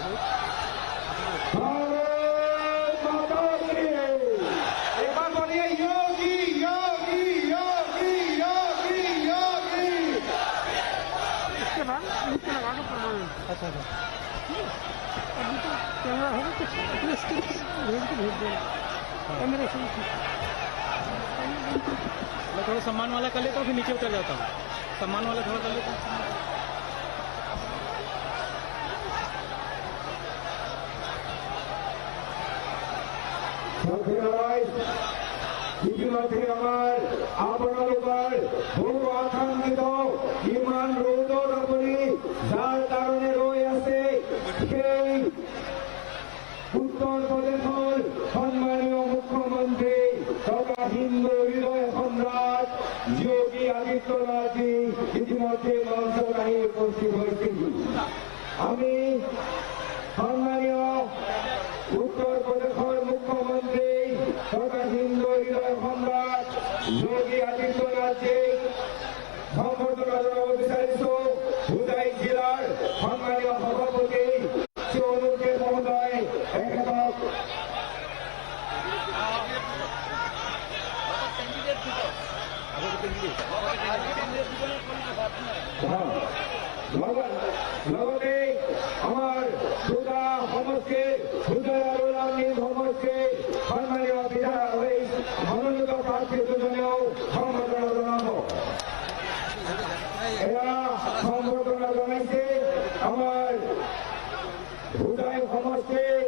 मैं थोड़ा सम्मान वाला कर लेता हूँ, फिर नीचे उतर जाता हूँ। सम्मान वाला थोड़ा कर लेता हूँ। ইতিমধ্যে আমার আপনার বহু আকাঙ্ক্ষিত বিমান রোধ করি, যার কারণে রয়ে আছে সেই উত্তরপ্রদেশের সম্মানীয় মুখ্যমন্ত্রী তথা হিন্দু হৃদয় সম্রাট যোগী আদিত্যনাথজি ইতিমধ্যে মঞ্চগাহী উপস্থিত হয়েছেন। আমি সম্মানীয় উত্তরপ্রদেশের মুখ্যমন্ত্রী তথা হিন্দু হৃদয় সম্রাট যোগী আদিত্যনাথজি সম্বর্ধনা জানাতে বিচাৰিছো। হুদাই জিলার সম্মানীয় সভাপতি শ্রী অনুদেৱ মহোদয় এখেতক লগতে আমার দুটা সমষ্টিৰ হুদাই আৰু ৰামনীৰ সমষ্টিৰ সম্মানীয় বিধায়ক হৈ মনোনীত প্ৰাৰ্থী দুজনেও সম্বৰ্ধনা জনাব। এয়া সম্বৰ্ধনা জনাইছে আমাৰ হুদাই সমষ্টিৰ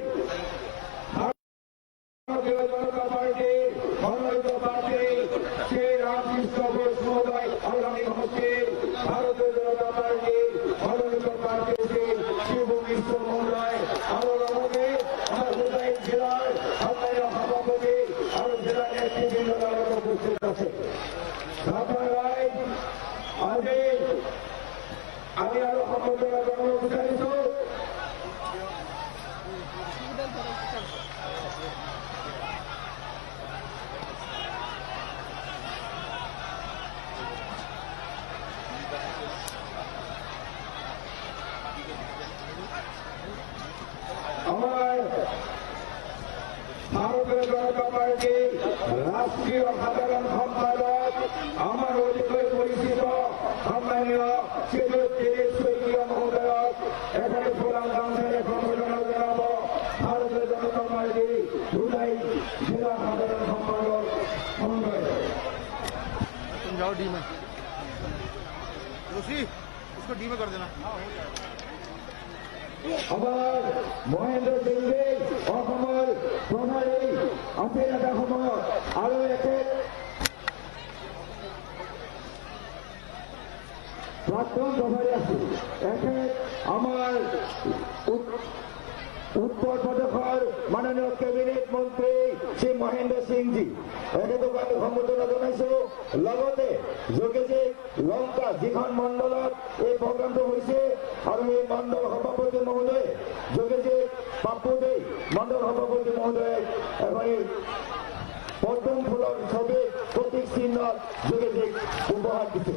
ভাৰতীয় জনতা পাৰ্টিৰ মনোনীত প্ৰাৰ্থী শ্ৰী ৰামকৃষ্ণ ঘোষ মহোদয় আৰু আমি সমষ্টিৰ ভাৰতীয় জনতা পাৰ্টিৰ মনোনীত প্ৰাৰ্থী শ্ৰী শিৱ মিশ্ৰ মহোদয় আৰু লগতে আমাৰ হুদাই জিলাৰ সম্মানীয় সভাপতি আৰু জিলা নেতৃবৃন্দৰ উপস্থিত আছে। আপোনালোকে আজি আমি আৰু সম্বৰ্ধনা জনাব বিচাৰিছো আমার ভারতীয় জনতা পার্টি রাষ্ট্রীয় সাধারণ সম্পাদক আমার অধিক পরিচিত সম্মানীয় শ্রীযুক্ত স্বর্গীয় মহোদয়ক এখানে প্রধান গামছারে সম্বর্ধনা জানাব। ভারতীয় জনতা পার্টি হুদাই জেলা সাধারণ সম্পাদক মহোদয়। तुम जाओ डी में, उसको डी में कर देना। আমার মহেন্দ্র সিংজী অসমৰ প্ৰভাৰী আছিল এটা সময়ত আৰু এখেত প্ৰাক্তন প্ৰভাৰী আছিল। এখেত আমাৰ উত্তৰ প্ৰদেশৰ মাননীয় কেবিনেট মন্ত্ৰী শ্ৰী মহেন্দ্ৰ সিংজী এখেতক আমি সম্বৰ্ধনা জনাইছো। লগতে যোগেশী লংকা যিখন মণ্ডলত এই প্ৰগ্ৰামটো হৈছে আৰু এই মণ্ডল সভাপতি মহোদয় যোগেশী পাপুদে মণ্ডল সভাপতি মহোদয়ে এবারে পদ্ম ফুলৰ ছবি প্ৰতীক চিহ্নত যোগেশীক উপহাৰ দিছে।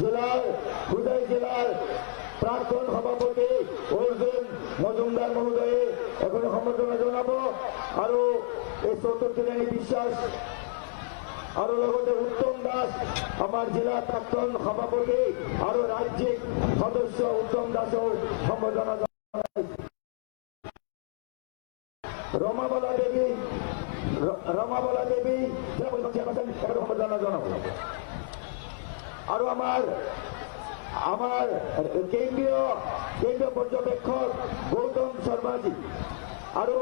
জেলার হুদাই জেলার প্রাক্তন সভাপতি অর্জুন মজুমদার মহোদয়ে এখন সম্বর্ধনা জানাব আৰু এই চতুৰ্থ শ্ৰেণী বিশ্বাস আৰু লগতে উত্তম দাস আমাৰ জিলা প্ৰাক্তন সভাপতি আৰু ৰাজ্যিক সদস্য উত্তম দাসও সম্বৰ্ধনা জনাইছে। ৰমাবালা দেৱী সম্বৰ্ধনা জনাব। আৰু আমাৰ কেন্দ্ৰীয় পৰ্যবেক্ষক গৌতম শৰ্মাজী আৰু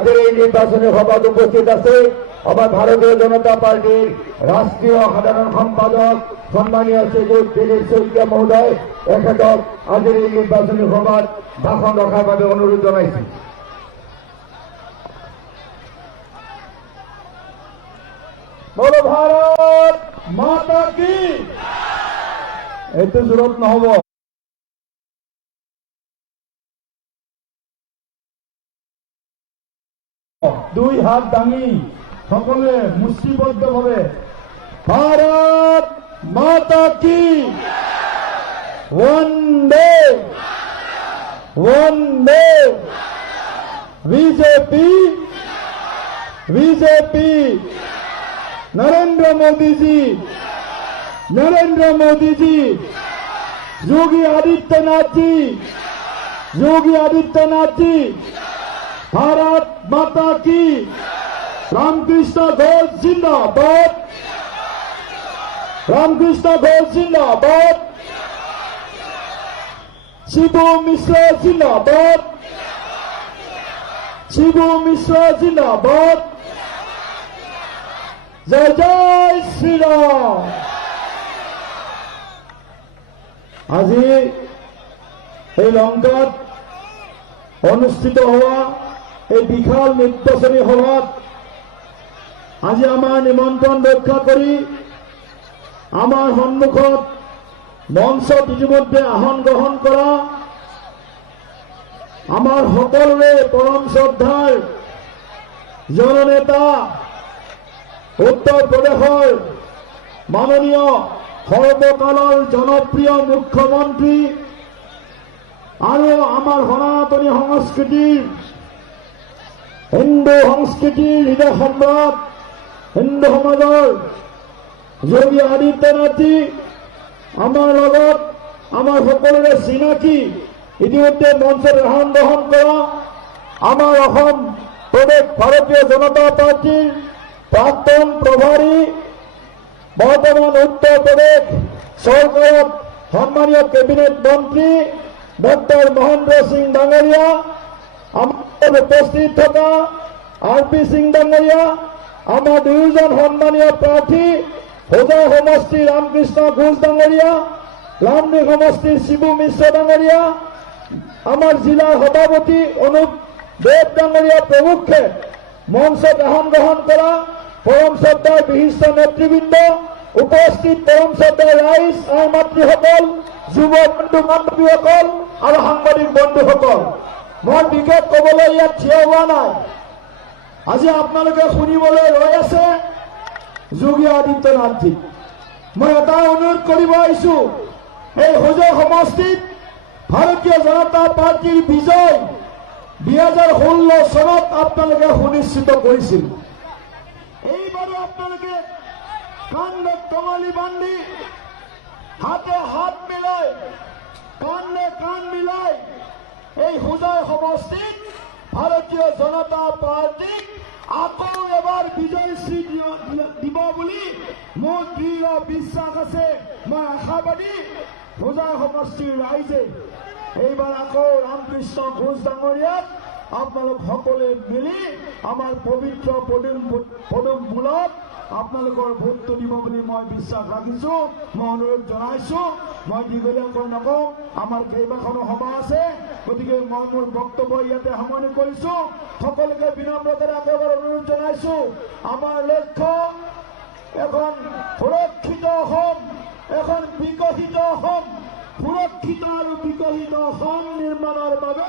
আজিৰ এই নিৰ্বাচনী সভাত উপস্থিত আছে আমাৰ ভাৰতীয় জনতা পাৰ্টিৰ ৰাষ্ট্ৰীয় সাধাৰণ সম্পাদক সন্মানীয় শ্ৰীযুত দিলীপ শইকীয়া মহোদয়, এখেতক আজিৰ এই নিৰ্বাচনী সভাত ভাষণ ৰখাৰ বাবে অনুৰোধ জনাইছো। बोलो भारत माता की। এইটো জোৰত নহব। দুই হাত দাঙি সকলে মুষ্টিবদ্ধভাৱে ভাৰত মাতা কি वंदे वंदे बीजेपी बीजेपी नरेंद्र मोदी जी योगी आदित्यनाथ जी भारत माता की। रामकृष्ण घोष जिंदाबाद, रामकृष्ण घोष जिंदाबाद, शिबू मिश्रा जिंदाबाद, शिबू मिश्रा जिंदाबाद। जय जय श्री राम। আজি এই লংকাত অনুষ্ঠিত হওয়া এই বিশাল নিৰ্বাচনী সভাত আজি আমাৰ নিমন্ত্ৰণ ৰক্ষা কৰি আমাৰ সন্মুখত মঞ্চত ইতিমধ্যে আসন গ্ৰহণ কৰা আমাৰ সকলোৰে পৰম শ্ৰদ্ধাৰ জননেতা উত্তৰ প্ৰদেশৰ মাননীয় সৰ্বকালৰ জনপ্ৰিয় মুখ্যমন্ত্ৰী আৰু আমাৰ সনাতনী সংস্কৃতিৰ হিন্দু সংস্কৃতিৰ হৃদয় সম্ৰাট হিন্দু সমাজৰ যোগী আদিত্যনাথজী আমাৰ লগত আমাৰ সকলোৰে চিনাকি ইতিমধ্যে মঞ্চত আসন গ্ৰহণ কৰা আমাৰ অসম প্ৰদেশ ভাৰতীয় জনতা পাৰ্টিৰ প্ৰাক্তন প্ৰভাৰী বৰ্তমান উত্তৰ প্ৰদেশ চৰকাৰত সন্মানীয় কেবিনেট মন্ত্ৰী ডক্টৰ মহেন্দ্ৰ সিং ডাঙৰীয়া, আমাৰ উপস্থিত থকা আৰ.পি. সিং ডাঙৰীয়া, আমাৰ দুয়োজন সন্মানীয় প্ৰাৰ্থী হোজাই সমষ্টিৰ ৰামকৃষ্ণ ঘোষ ডাঙৰীয়া, লামডিং সমষ্টিৰ শিবু মিশ্ৰ ডাঙৰীয়া, আমাৰ জিলাৰ সভাপতি অনুপ দেৱ ডাঙৰীয়া প্ৰমুখ্যে মঞ্চত আসন গ্ৰহণ কৰা পৰম শ্ৰদ্ধাৰ বিশিষ্ট নেতৃবৃন্দ, উপস্থিত পৰম শ্ৰদ্ধাৰ ৰাইজ আৰু মাতৃসকল, যুৱ বন্ধু বান্ধৱীসকল আৰু সাংবাদিক বন্ধুসকল, মই বিশেষ কবলৈ ইয়াত থিয় হোৱা নাই। আজি আপোনালোকে শুনিবলৈ ৰৈ আছে যোগী আদিত্যনাথজী। মই এটা অনুৰোধ কৰিব আহিছো, এই হোজাই সমষ্টিত ভাৰতীয় জনতা পাৰ্টিৰ বিজয় 2016 চনত আপোনালোকে সুনিশ্চিত কৰিছিল। এইবাৰো আপোনালোকে কান্ধত টঙালি বান্ধি হাতে হাত মিলাই কান্ধে কান্ধ মিলাই এই হোজাই সমষ্টিত ভাৰতীয় জনতা পাৰ্টিক আকৌ এবাৰ বিজয়শ্ৰী দিব বুলি মোৰ দৃঢ় বিশ্বাস আছে। মই আশাবাদী হোজাই সমষ্টিৰ ৰাইজে এইবাৰ আকৌ ৰামকৃষ্ণ ঘোষ ডাঙৰীয়াক আপোনালোক সকলোৱে মিলি আমাৰ পবিত্ৰ পদুম ফুলত আপোনালোকৰ ভোটটো দিব বুলি মই বিশ্বাস ৰাখিছো। মই অনুৰোধ জনাইছো, মই দীঘলীয়াকৈ নকওঁ, আমাৰ কেইবাখনো সভা আছে, গতিকে মই মোৰ বক্তব্য ইয়াতে সামৰণি কৰিছো। সকলোকে বিনম্ৰতাৰে আকৌ এবাৰ অনুৰোধ জনাইছো, আমাৰ লক্ষ্য এখন সুৰক্ষিত অসম, এখন বিকশিত অসম, সুৰক্ষিত আৰু বিকশিত অসম নিৰ্মাণৰ বাবে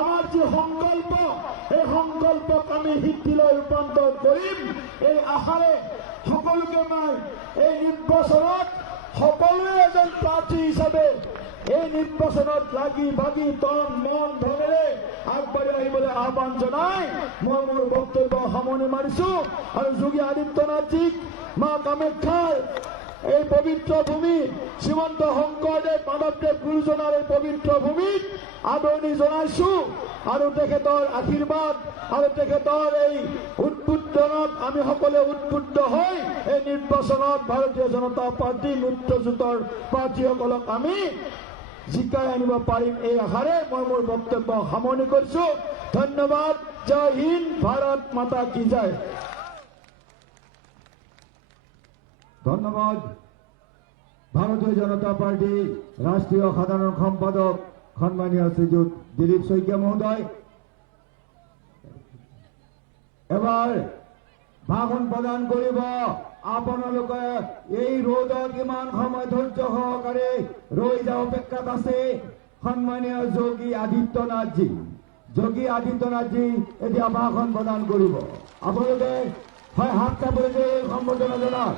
আমাৰ যি সংকল্প, এই সংকল্পক আমি সিদ্ধিলৈ ৰূপান্তৰ কৰিম। এই আশাৰে সকলোকে মই এই নিৰ্বাচনত সকলোৱে এজন প্ৰাৰ্থী হিচাপে এই নিৰ্বাচনত লাগি ভাগি তন মন ধনেৰে আগবাঢ়ি আহিবলৈ আহ্বান জনাই মই মোৰ বক্তব্য সামৰণি মাৰিছো। আৰু যোগী আদিত্যনাথজীক মা কামাখ্যাৰ এই পবিত্ৰ ভূমি, শ্ৰীমন্ত শংকৰদেৱ মাধৱদেৱ গুৰুজনাৰ এই পবিত্ৰ ভূমিত আদৰণি জনাইছো আৰু তেখেতৰ আশীৰ্বাদ আৰু তেখেতৰ এই উদ্বোধনত আমি সকলোৱে উদ্বুদ্ধ হৈ এই নিৰ্বাচনত ভাৰতীয় জনতা পাৰ্টি মিত্ৰজোঁটৰ প্ৰাৰ্থীসকলক আমি জিকাই আনিব পাৰিম, এই আশাৰে মই মোৰ বক্তব্য সামৰণি কৰিছো। ধন্যবাদ। জয় হিন্দ, ভারত মাতা কি জয়। ধন্যবাদ। ভারতীয় জনতা পার্টি রাষ্ট্রীয় সাধারণ সম্পাদক সন্মানীয় শ্রীযুত দিলীপ শইকীয়া মহোদয় এবাৰ ভাষণ প্ৰদান কৰিব। আপোনালোকে এই ৰ'দত ইমান সময় ধৈৰ্য সহকাৰে ৰৈ যাব অপেক্ষাত আছে সন্মানীয় যোগী আদিত্যনাথজী। যোগী আদিত্যনাথজী এতিয়া ভাষণ প্ৰদান কৰিব। আপোনালোকে হয় হাত চাপৰিলে সম্বোধনা জনাওক।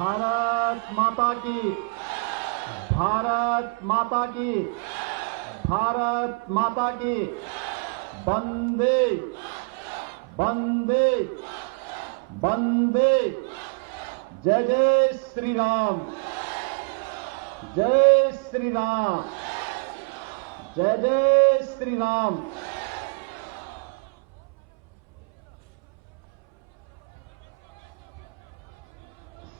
भारत माता की, भारत माता की, भारत माता की। वंदे वंदे वंदे। जय जय श्री राम, जय श्री राम, जय जय श्री राम।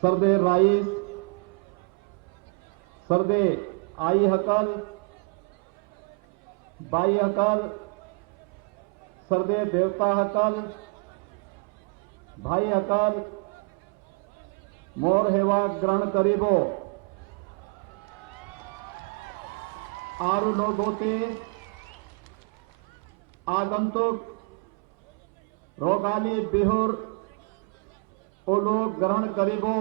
सरदे राईस, सरदे आई हकल, बाई हकल, सरदे देवता हकल, भाई हकल, मोर हेवा ग्रहण करीबो। आरु लोगोते आगंतुक रोगाली बिहुर ओ लोग ग्रहण करीबो।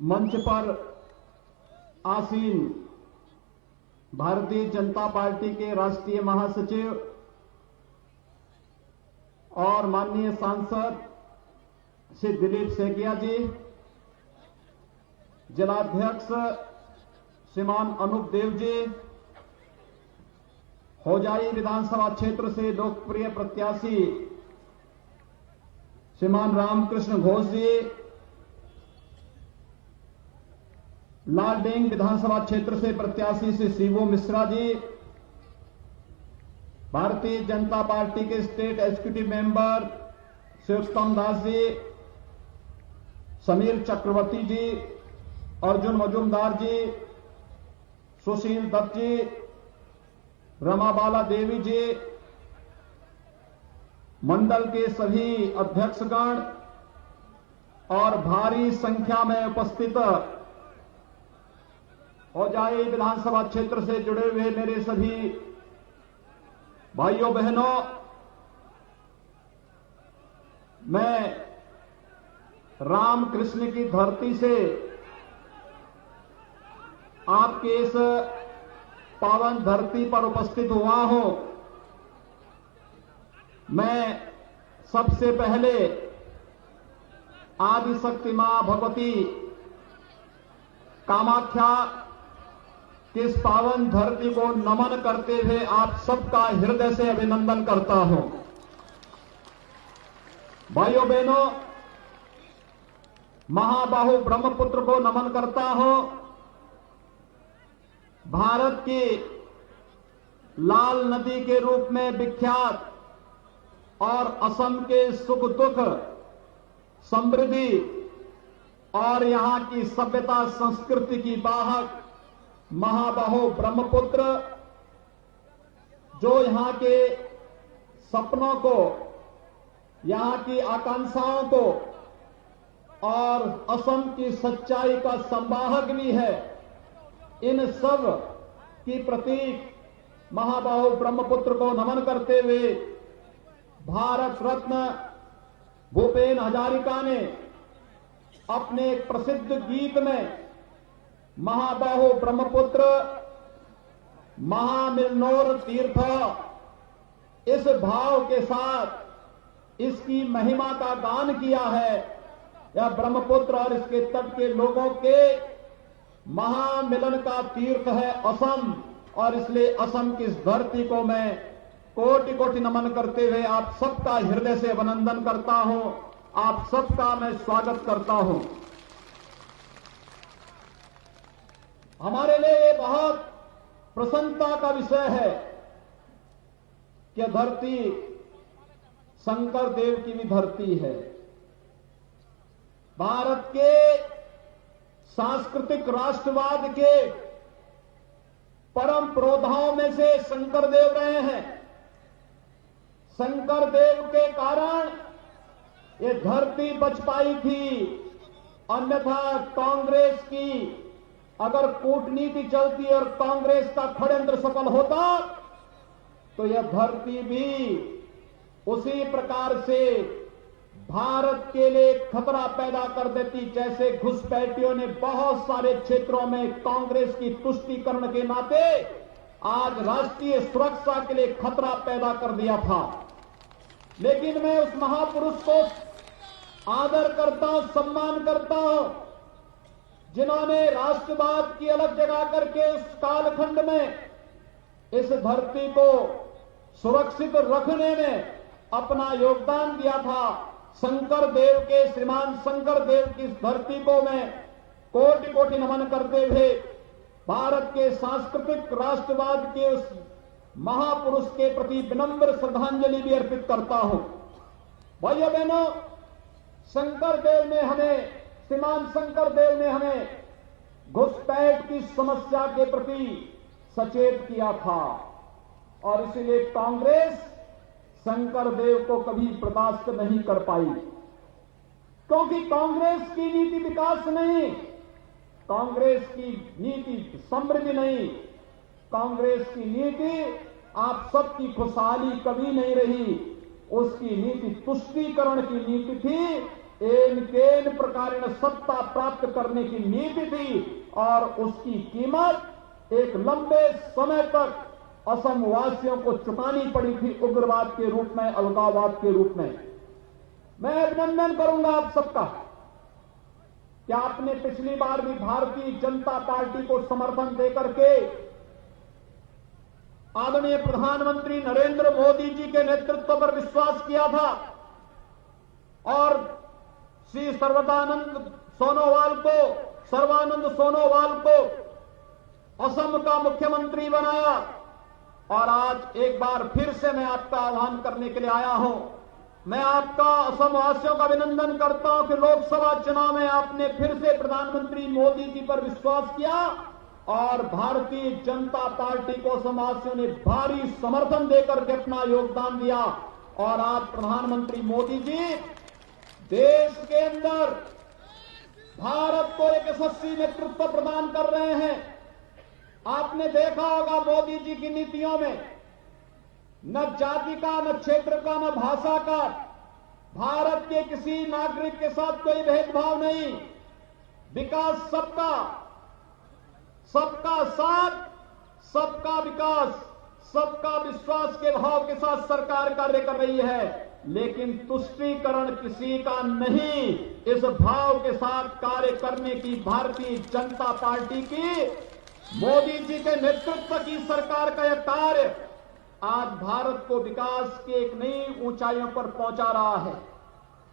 मंच पर आसीन भारतीय जनता पार्टी के राष्ट्रीय महासचिव और माननीय सांसद श्री दिलीप सेकिया जी, जिलाध्यक्ष श्रीमान अनूप देव जी, होजाई विधानसभा क्षेत्र से लोकप्रिय प्रत्याशी श्रीमान रामकृष्ण घोष जी, लालडेंग विधानसभा क्षेत्र से प्रत्याशी श्री शिवू मिश्रा जी, भारतीय जनता पार्टी के स्टेट एग्जीक्यूटिव मेंबर श्री उत्तम दास जी, समीर चक्रवर्ती जी, अर्जुन मजूमदार जी, सुशील दत्त जी, रमाबाला देवी जी, मंडल के सभी अध्यक्षगण और भारी संख्या में उपस्थित होजाई विधानसभा क्षेत्र से जुड़े हुए मेरे सभी भाइयों बहनों, मैं रामकृष्ण की धरती से आपके इस पावन धरती पर उपस्थित हुआ हूं। मैं सबसे पहले आदिशक्ति मां भगवती कामाख्या की इस पावन धरती को नमन करते हुए आप सबका हृदय से अभिनंदन करता हूं। भाइयों बहनों, महाबाहु ब्रह्मपुत्र को नमन करता हूं। भारत की लाल नदी के रूप में विख्यात और असम के सुख दुख, समृद्धि और यहां की सभ्यता संस्कृति की वाहक महाबाहु ब्रह्मपुत्र, जो यहां के सपनों को, यहां की आकांक्षाओं को और असम की सच्चाई का संवाहक भी है, इन सब की प्रतीक महाबाहु ब्रह्मपुत्र को नमन करते हुए भारत रत्न भूपेन हजारिका ने अपने एक प्रसिद्ध गीत में महाबाहु ब्रह्मपुत्र महामिलनोर तीर्थ, इस भाव के साथ इसकी महिमा का गान किया है। यह ब्रह्मपुत्र और इसके तट के लोगों के महामिलन का तीर्थ है असम, और इसलिए असम की इस धरती को मैं कोटि कोटि नमन करते हुए आप सबका हृदय से अभिनंदन करता हूं, आप सबका मैं स्वागत करता हूं। हमारे लिए ये बहुत प्रसन्नता का विषय है कि धरती शंकर देव की भी धरती है, भारत के सांस्कृतिक राष्ट्रवाद के परम पुरोधाओं में से शंकरदेव रहे हैं। शंकरदेव के कारण ये धरती बच पाई थी, अन्यथा कांग्रेस की अगर कूटनीति चलती और कांग्रेस का षड्यंत्र सफल होता तो यह धरती भी उसी प्रकार से भारत के लिए खतरा पैदा कर देती, जैसे घुसपैठियों ने बहुत सारे क्षेत्रों में कांग्रेस की तुष्टीकरण के नाते आज राष्ट्रीय सुरक्षा के लिए खतरा पैदा कर दिया था। लेकिन मैं उस महापुरुष को आदर करता हूं, सम्मान करता हूं, जिन्होंने राष्ट्रवाद की अलग जगा करके उस कालखंड में इस धरती को सुरक्षित रखने में अपना योगदान दिया था। शंकर देव के, श्रीमान शंकर देव की इस धरती को मैं कोटि कोटि नमन करते हुए भारत के सांस्कृतिक राष्ट्रवाद के उस महापुरुष के प्रति विनम्र श्रद्धांजलि भी अर्पित करता हूं। भाइयों बहनों, शंकर देव ने हमें, श्रीमान शंकर देव ने हमें घुसपैठ की समस्या के प्रति सचेत किया था और इसलिए कांग्रेस शंकर देव को कभी बर्दाश्त नहीं कर पाई, क्योंकि कांग्रेस की नीति विकास नहीं, कांग्रेस की नीति समृद्धि नहीं, कांग्रेस की नीति आप सबकी खुशहाली कभी नहीं रही। उसकी नीति तुष्टीकरण की नीति थी, एन प्रकार सत्ता प्राप्त करने की नीति थी और उसकी कीमत एक लंबे समय तक असम वासियों को चुकानी पड़ी थी, उग्रवाद के रूप में, अलगाववाद के रूप में। मैं अभिनंदन करूंगा आप सबका कि आपने पिछली बार भी भारतीय जनता पार्टी को समर्थन देकर के आदरणीय प्रधानमंत्री नरेंद्र मोदी जी के नेतृत्व पर विश्वास किया था और श्री सर्वानंद सोनोवाल को असम का मुख्यमंत्री बनाया और आज एक बार फिर से मैं आपका आह्वान करने के लिए आया हूं। मैं आपका असम वासियों का अभिनंदन करता हूं कि लोकसभा चुनाव में आपने फिर से प्रधानमंत्री मोदी जी पर विश्वास किया और भारतीय जनता पार्टी को असम वासियों ने भारी समर्थन देकर के अपना योगदान दिया और आज प्रधानमंत्री मोदी जी देश के अंदर भारत को एक यशस्वी नेतृत्व प्रदान कर रहे हैं। आपने देखा होगा मोदी जी की नीतियों में न जाति का, न क्षेत्र का, न भाषा का, भारत के किसी नागरिक के साथ कोई भेदभाव नहीं, विकास सबका, सबका साथ, सबका विकास, सबका विश्वास के भाव के साथ सरकार कार्य कर रही है। लेकिन तुष्टीकरण किसी का नहीं, इस भाव के साथ कार्य करने की भारतीय जनता पार्टी की, मोदी जी के नेतृत्व की सरकार का यह कार्य आज भारत को विकास की एक नई ऊंचाइयों पर पहुंचा रहा है।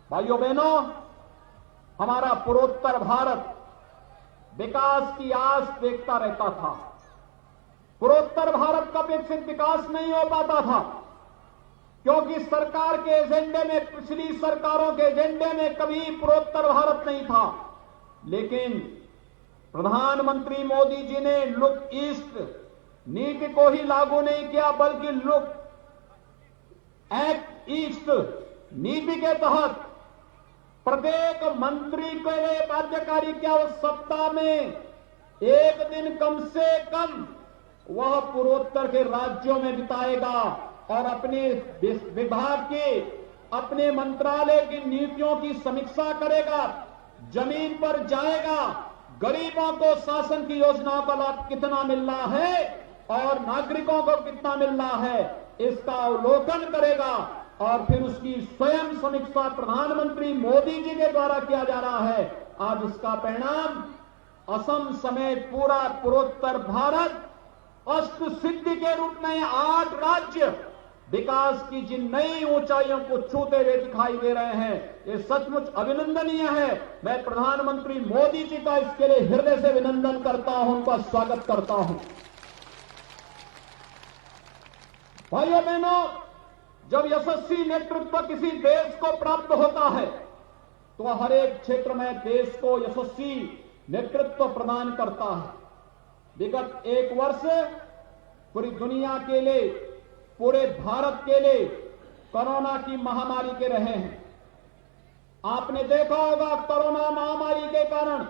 भाइयों बहनों, हमारा पूर्वोत्तर भारत विकास की आस देखता रहता था। पूर्वोत्तर भारत का अपेक्षित विकास नहीं हो पाता था क्योंकि सरकार के एजेंडे में, पिछली सरकारों के एजेंडे में कभी पूर्वोत्तर भारत नहीं था। लेकिन प्रधानमंत्री मोदी जी ने लुक ईस्ट नीति को ही लागू नहीं किया, बल्कि लुक एक्ट ईस्ट नीति के तहत प्रत्येक मंत्री के लिए कार्यकारी क्या उस सप्ताह में एक दिन कम से कम वह पूर्वोत्तर के राज्यों में बिताएगा और अपने विभाग के, अपने मंत्रालय की नीतियों की समीक्षा करेगा, जमीन पर जाएगा, गरीबों को शासन की योजनाओं का लाभ कितना मिल रहा है और नागरिकों को कितना मिल रहा है, इसका अवलोकन करेगा और फिर उसकी स्वयं समीक्षा प्रधानमंत्री मोदी जी के द्वारा किया जा रहा है। आज इसका परिणाम असम समेत पूरा पूर्वोत्तर भारत अष्ट सिद्धि के रूप में 8 राज्य विकास की जिन नई ऊंचाइयों को छूते हुए दिखाई दे रहे हैं, ये सचमुच अभिनंदनीय है। मैं प्रधानमंत्री मोदी जी का इसके लिए हृदय से अभिनंदन करता हूं, उनका स्वागत करता हूं। भाइयों बहनों, जब यशस्वी नेतृत्व किसी देश को प्राप्त होता है तो हर एक क्षेत्र में देश को यशस्वी नेतृत्व प्रदान करता है। विगत एक वर्ष पूरी दुनिया के लिए, पूरे भारत के लिए कोरोना की महामारी के रहे हैं। आपने देखा होगा कोरोना महामारी के कारण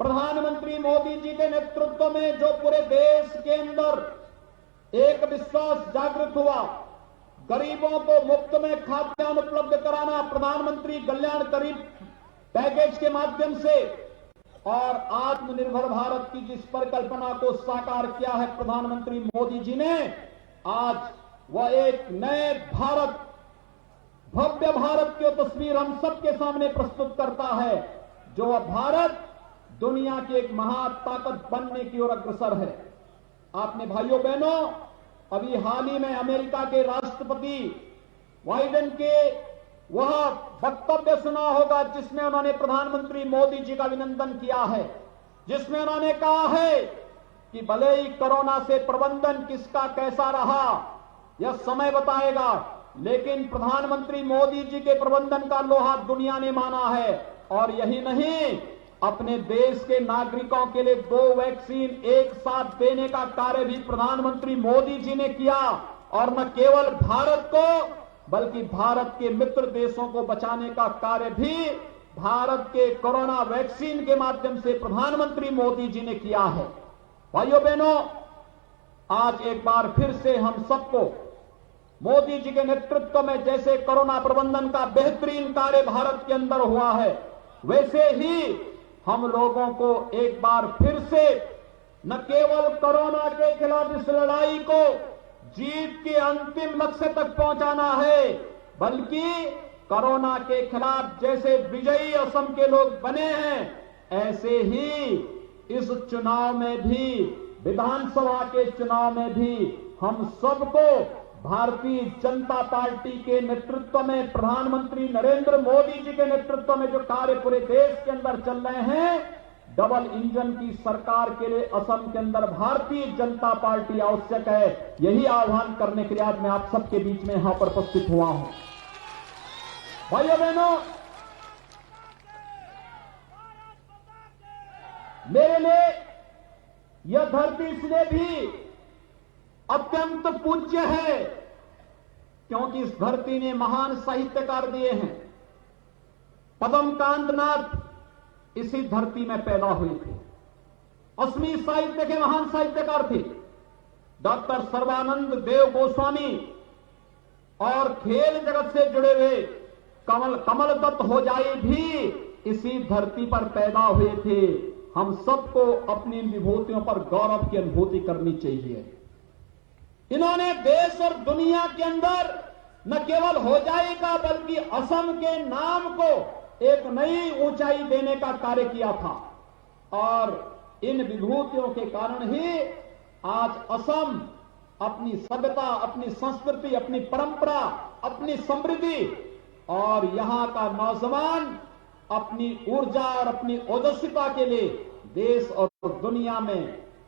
प्रधानमंत्री मोदी जी के नेतृत्व में जो पूरे देश के अंदर एक विश्वास जागृत हुआ, गरीबों को मुफ्त में खाद्यान्न उपलब्ध कराना प्रधानमंत्री कल्याण गरीब पैकेज के माध्यम से, और आत्मनिर्भर भारत की जिस परिकल्पना को साकार किया है प्रधानमंत्री मोदी जी ने, आज वह एक नए भारत, भव्य भारत की तस्वीर हम सबके सामने प्रस्तुत करता है, जो वह भारत दुनिया की एक महाताकत बनने की ओर अग्रसर है। आपने भाइयों बहनों अभी हाल ही में अमेरिका के राष्ट्रपति बाइडेन के वह वक्तव्य सुना होगा जिसमें उन्होंने प्रधानमंत्री मोदी जी का अभिनंदन किया है, जिसमें उन्होंने कहा है कि भले ही कोरोना से प्रबंधन किसका कैसा रहा यह समय बताएगा, लेकिन प्रधानमंत्री मोदी जी के प्रबंधन का लोहा दुनिया ने माना है। और यही नहीं, अपने देश के नागरिकों के लिए 2 वैक्सीन एक साथ देने का कार्य भी प्रधानमंत्री मोदी जी ने किया, और न केवल भारत को बल्कि भारत के मित्र देशों को बचाने का कार्य भी भारत के कोरोना वैक्सीन के माध्यम से प्रधानमंत्री मोदी जी ने किया है। भाइयों बहनों, आज एक बार फिर से हम सबको मोदी जी के नेतृत्व में जैसे कोरोना प्रबंधन का बेहतरीन कार्य भारत के अंदर हुआ है, वैसे ही हम लोगों को एक बार फिर से न केवल कोरोना के खिलाफ इस लड़ाई को जीत के अंतिम लक्ष्य तक पहुंचाना है, बल्कि कोरोना के खिलाफ जैसे विजयी असम के लोग बने हैं, ऐसे ही इस चुनाव में भी, विधानसभा के चुनाव में भी हम सबको भारतीय जनता पार्टी के नेतृत्व में, प्रधानमंत्री नरेंद्र मोदी जी के नेतृत्व में जो कार्य पूरे देश के अंदर चल रहे हैं, डबल इंजन की सरकार के लिए असम के अंदर भारतीय जनता पार्टी आवश्यक है। यही आह्वान करने के लिए आज मैं आप सबके बीच में यहां पर उपस्थित हुआ हूं। भाइयों बहनों, मेरे लिए यह धरती इसलिए भी अत्यंत पूज्य है क्योंकि इस धरती ने महान साहित्यकार दिए हैं। पद्मकांत नाथ इसी धरती में पैदा हुए थे, असमी साहित्य के महान साहित्यकार थे। डॉक्टर सर्बानंद देव गोस्वामी और खेल जगत से जुड़े हुए कमल दत्त होजाई भी इसी धरती पर पैदा हुए थे। हम सबको अपनी इन विभूतियों पर गौरव की अनुभूति करनी चाहिए। इन्होंने देश और दुनिया के अंदर न केवल होजाई का बल्कि असम के नाम को एक नई ऊंचाई देने का कार्य किया था, और इन विभूतियों के कारण ही आज असम अपनी सभ्यता, अपनी संस्कृति, अपनी परंपरा, अपनी समृद्धि और यहां का नौजवान अपनी ऊर्जा और अपनी ओजस्विता के लिए देश और दुनिया में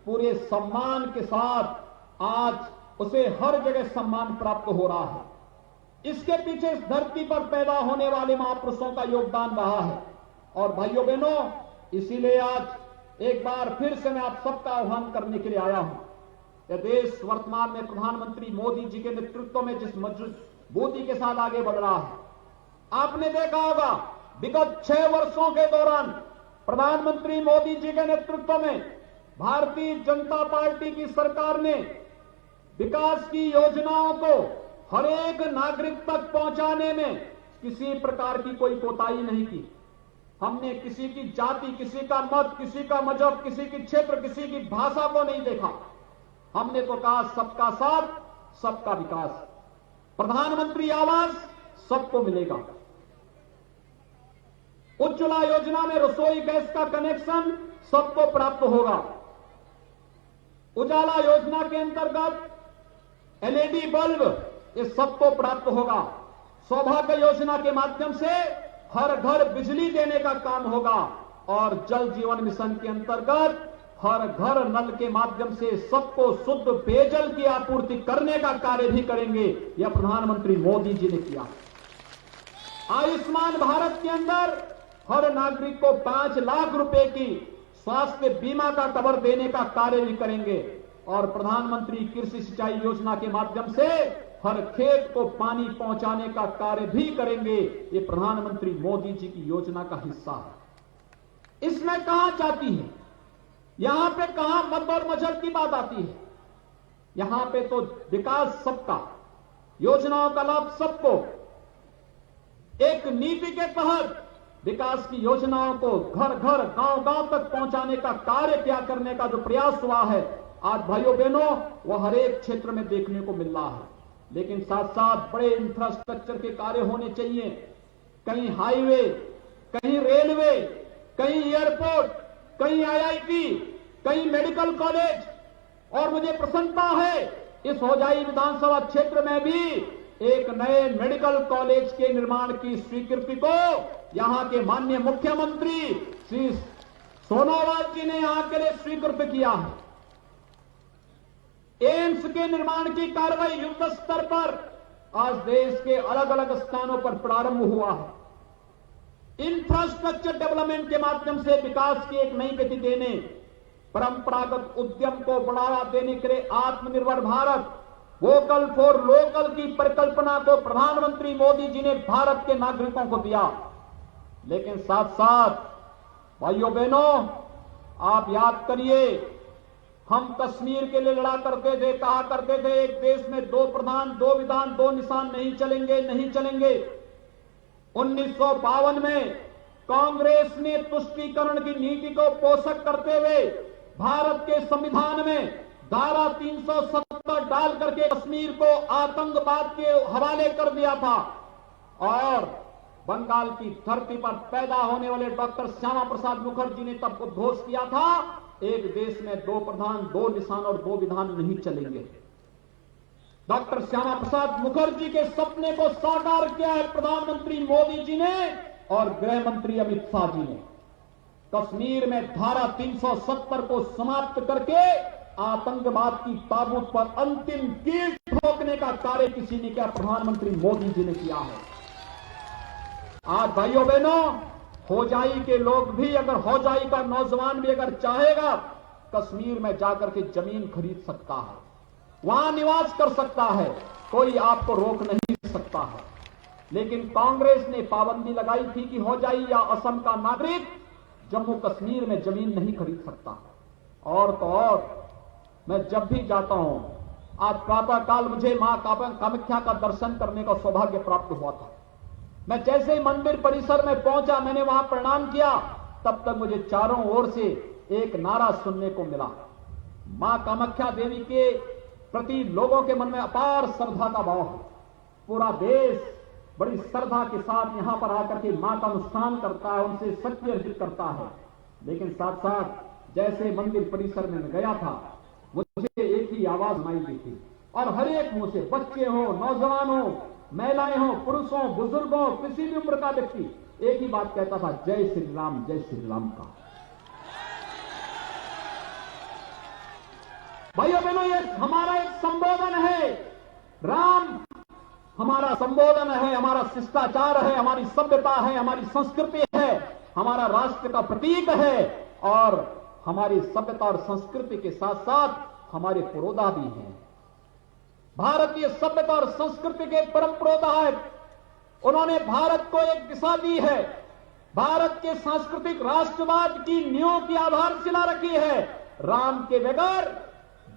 पूरे सम्मान के साथ आज उसे हर जगह सम्मान प्राप्त हो रहा है। इसके पीछे इस धरती पर पैदा होने वाले महापुरुषों का योगदान रहा है। और भाइयों बहनों, इसीलिए आज एक बार फिर से मैं आप सबका आह्वान करने के लिए आया हूं। यह देश वर्तमान में प्रधानमंत्री मोदी जी के नेतृत्व में जिस मजबूती के साथ आगे बढ़ रहा है, आपने देखा होगा विगत 6 वर्षों के दौरान प्रधानमंत्री मोदी जी के नेतृत्व में भारतीय जनता पार्टी की सरकार ने विकास की योजनाओं को हर एक नागरिक तक पहुंचाने में किसी प्रकार की कोई कोताही नहीं की। हमने किसी की जाति, किसी का मत, किसी का मजहब, किसी की क्षेत्र, किसी की भाषा को नहीं देखा। हमने तो कहा सबका साथ, सबका विकास। प्रधानमंत्री आवास सबको मिलेगा। उज्ज्वला योजना में रसोई गैस का कनेक्शन सबको प्राप्त होगा। उजाला योजना के अंतर्गत एलईडी बल्ब ये सबको प्राप्त होगा। सौभाग्य योजना के माध्यम से हर घर बिजली देने का काम होगा, और जल जीवन मिशन के अंतर्गत हर घर नल के माध्यम से सबको शुद्ध पेयजल की आपूर्ति करने का कार्य भी करेंगे। यह प्रधानमंत्री मोदी जी ने किया। आयुष्मान भारत के अंदर हर नागरिक को 5 लाख रुपए की स्वास्थ्य बीमा का कवर देने का कार्य भी करेंगे और प्रधानमंत्री कृषि सिंचाई योजना के माध्यम से हर खेत को पानी पहुंचाने का कार्य भी करेंगे। ये प्रधानमंत्री मोदी जी की योजना का हिस्सा है। इसमें कहां जाती है, यहां पे कहां मत और मजहब की बात आती है? यहां पे तो विकास सबका, योजनाओं का लाभ सबको, एक नीति के तहत विकास की योजनाओं को घर घर गांव गांव तक पहुंचाने का कार्य क्या करने का जो प्रयास हुआ है आज भाइयों बहनों वो हर एक क्षेत्र में देखने को मिल रहा है। लेकिन साथ साथ बड़े इंफ्रास्ट्रक्चर के कार्य होने चाहिए, कहीं हाईवे, कहीं रेलवे, कहीं एयरपोर्ट, कहीं आईआईटी, कहीं मेडिकल कॉलेज। और मुझे प्रसन्नता है इस होजाई विधानसभा क्षेत्र में भी एक नए मेडिकल कॉलेज के निर्माण की स्वीकृति को यहां के माननीय मुख्यमंत्री श्री सोनोवाल जी ने यहां के लिए स्वीकृत किया है। एम्स के निर्माण की कार्रवाई युद्ध स्तर पर आज देश के अलग अलग स्थानों पर प्रारंभ हुआ है। इंफ्रास्ट्रक्चर डेवलपमेंट के माध्यम से विकास की एक नई गति देने, परंपरागत उद्यम को बढ़ावा देने के लिए आत्मनिर्भर भारत, वोकल फॉर लोकल की परिकल्पना को प्रधानमंत्री मोदी जी ने भारत के नागरिकों को दिया। लेकिन साथ साथ भाइयों बहनों आप याद करिए, हम कश्मीर के लिए लड़ा करते थे, कहा करते थे एक देश में 2 प्रधान 2 विधान 2 निशान नहीं चलेंगे, नहीं चलेंगे। 1952 में कांग्रेस ने तुष्टीकरण की नीति को पोषक करते हुए भारत के संविधान में धारा 370 डाल करके कश्मीर को आतंकवाद के हवाले कर दिया था और बंगाल की धरती पर पैदा होने वाले डॉक्टर श्यामा प्रसाद मुखर्जी ने तब उद्घोष किया था एक देश में 2 प्रधान 2 निशान और 2 विधान नहीं चलेंगे। डॉक्टर श्यामा प्रसाद मुखर्जी के सपने को साकार किया है प्रधानमंत्री मोदी जी ने और गृह मंत्री अमित शाह जी ने। कश्मीर में धारा 370 को समाप्त करके आतंकवाद की ताबूत पर अंतिम कील ठोकने का कार्य किसी ने किया, प्रधानमंत्री मोदी जी ने किया है। आज भाइयों बहनों होजाई के लोग भी, अगर होजाई का नौजवान भी अगर चाहेगा कश्मीर में जाकर के जमीन खरीद सकता है, वहां निवास कर सकता है, कोई आपको रोक नहीं सकता है। लेकिन कांग्रेस ने पाबंदी लगाई थी कि होजाई या असम का नागरिक जम्मू कश्मीर में जमीन नहीं खरीद सकता। और तो और मैं जब भी जाता हूं, आज प्रातःकाल मुझे मां कामाख्या का दर्शन करने का सौभाग्य प्राप्त हुआ था। मैं जैसे ही मंदिर परिसर में पहुंचा, मैंने वहां प्रणाम किया, तब तक मुझे चारों ओर से एक नारा सुनने को मिला। मां कामाख्या देवी के प्रति लोगों के मन में अपार श्रद्धा का भाव है। पूरा देश बड़ी श्रद्धा के साथ यहां पर आकर के मां का अनुष्ठान करता है, उनसे शक्ति अर्जित करता है। लेकिन साथ साथ जैसे मंदिर परिसर में गया था, मुझे एक ही आवाज सुनाई दी थी और हर एक मुंह से, बच्चे हो, नौजवान हो, महिलाएं हो, पुरुष हो, बुजुर्ग हो, किसी भी उम्र का व्यक्ति एक ही बात कहता था, जय श्री राम, जय श्री राम का। भाइयों बहनों ये हमारा एक संबोधन है, राम हमारा संबोधन है, हमारा शिष्टाचार है, हमारी सभ्यता है, हमारी संस्कृति है, हमारा राष्ट्र का प्रतीक है और हमारी सभ्यता और संस्कृति के साथ साथ हमारे पुरोधा भी हैं। भारतीय सभ्यता और संस्कृति के परम पुरोधा है। उन्होंने भारत को एक दिशा दी है, भारत के सांस्कृतिक राष्ट्रवाद की नींव की आधारशिला रखी है। राम के बगैर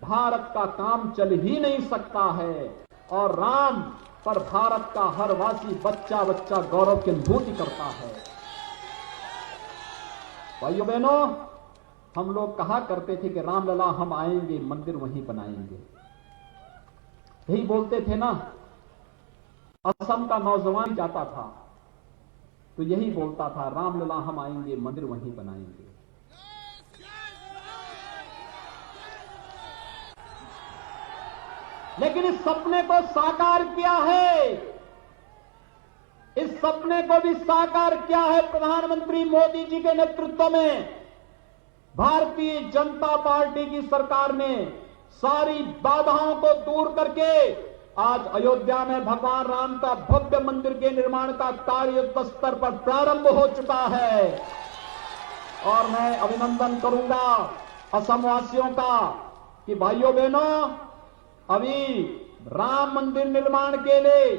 भारत का काम चल ही नहीं सकता है और राम पर भारत का हर वासी बच्चा बच्चा गौरव की अनुभूति करता है। भाइयों बहनों हम लोग कहा करते थे कि रामलला हम आएंगे, मंदिर वहीं बनाएंगे, यही बोलते थे ना। असम का नौजवान जाता था तो यही बोलता था, रामलला हम आएंगे, मंदिर वहीं बनाएंगे। लेकिन इस सपने को साकार किया है, इस सपने को भी साकार किया है प्रधानमंत्री मोदी जी के नेतृत्व में। भारतीय जनता पार्टी की सरकार ने सारी बाधाओं को दूर करके आज अयोध्या में भगवान राम का भव्य मंदिर के निर्माण का कार्य युद्ध स्तर पर प्रारंभ हो चुका है। और मैं अभिनंदन करूंगा असम वासियों का कि भाइयों बहनों, अभी राम मंदिर निर्माण के लिए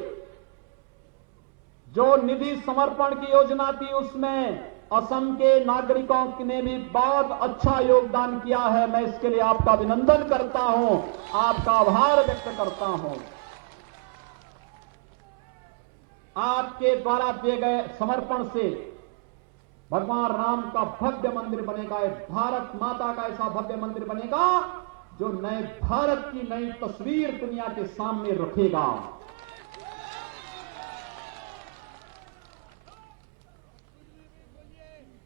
जो निधि समर्पण की योजना थी, उसमें असम के नागरिकों ने भी बहुत अच्छा योगदान किया है। मैं इसके लिए आपका अभिनंदन करता हूं, आपका आभार व्यक्त करता हूं। आपके द्वारा दिए गए समर्पण से भगवान राम का भव्य मंदिर बनेगा, भारत माता का ऐसा भव्य मंदिर बनेगा जो नए भारत की नई तस्वीर दुनिया के सामने रखेगा।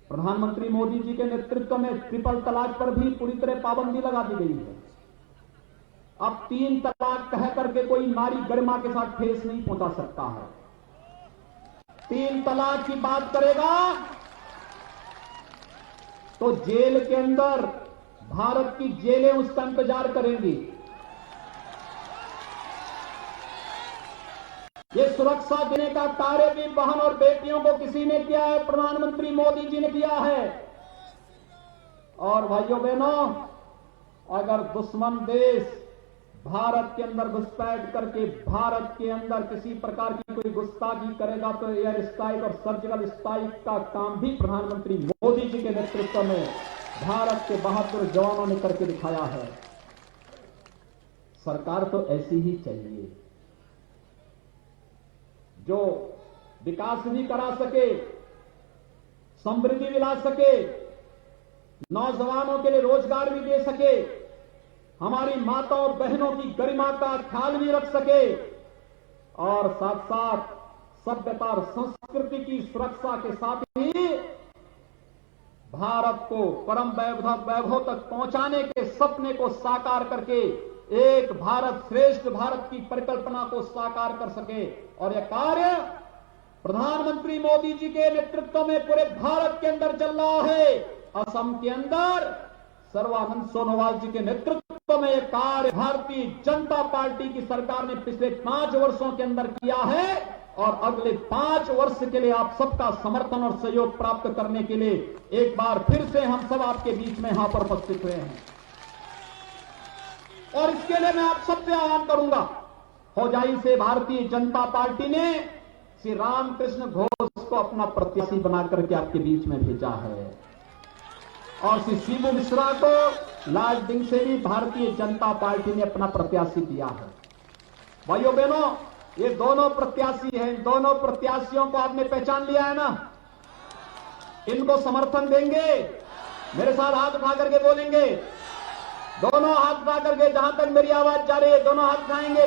प्रधानमंत्री मोदी जी के नेतृत्व में ट्रिपल तलाक पर भी पूरी तरह पाबंदी लगा दी गई है। अब 3 तलाक कह करके कोई नारी गरिमा के साथ ठेस नहीं पहुंचा सकता है। 3 तलाक की बात करेगा तो जेल के अंदर भारत की जेलें उसका इंतजार करेंगी। ये सुरक्षा देने का कार्य भी बहन और बेटियों को किसी ने किया है, प्रधानमंत्री मोदी जी ने किया है। और भाइयों बहनों, अगर दुश्मन देश भारत के अंदर घुसपैठ करके भारत के अंदर किसी प्रकार की कोई गुस्ताखी करेगा तो एयर स्ट्राइक और सर्जिकल स्ट्राइक का काम भी प्रधानमंत्री मोदी जी के नेतृत्व में भारत के बहादुर जवानों ने करके दिखाया है। सरकार तो ऐसी ही चाहिए जो विकास भी करा सके, समृद्धि भी ला सके, नौजवानों के लिए रोजगार भी दे सके, हमारी माता और बहनों की गरिमा का ख्याल भी रख सके और साथ साथ सभ्यता और संस्कृति की सुरक्षा के साथ ही भारत को परम वैभव तक पहुंचाने के सपने को साकार करके एक भारत श्रेष्ठ भारत की परिकल्पना को साकार कर सके। और यह कार्य प्रधानमंत्री मोदी जी के नेतृत्व में पूरे भारत के अंदर चल रहा है। असम के अंदर सर्बानंद सोनोवाल जी के नेतृत्व में यह कार्य भारतीय जनता पार्टी की सरकार ने पिछले 5 वर्षों के अंदर किया है और अगले 5 वर्ष के लिए आप सबका समर्थन और सहयोग प्राप्त करने के लिए एक बार फिर से हम सब आपके बीच में यहां पर उपस्थित हुए हैं। और इसके लिए मैं आप सबसे आह्वान करूंगा, होजाई से भारतीय जनता पार्टी ने श्री रामकृष्ण घोष को अपना प्रत्याशी बना करके आपके बीच में भेजा है और श्री शिबू मिश्रा को लालडिंग से भी भारतीय जनता पार्टी ने अपना प्रत्याशी दिया है। भाइयों बहनों, ये दोनों प्रत्याशी हैं, दोनों प्रत्याशियों को आपने पहचान लिया है ना? इनको समर्थन देंगे? मेरे साथ हाथ उठा करके बोलेंगे, दोनों हाथ उठा करके, जहां तक मेरी आवाज जा रही है दोनों हाथ उठाएंगे।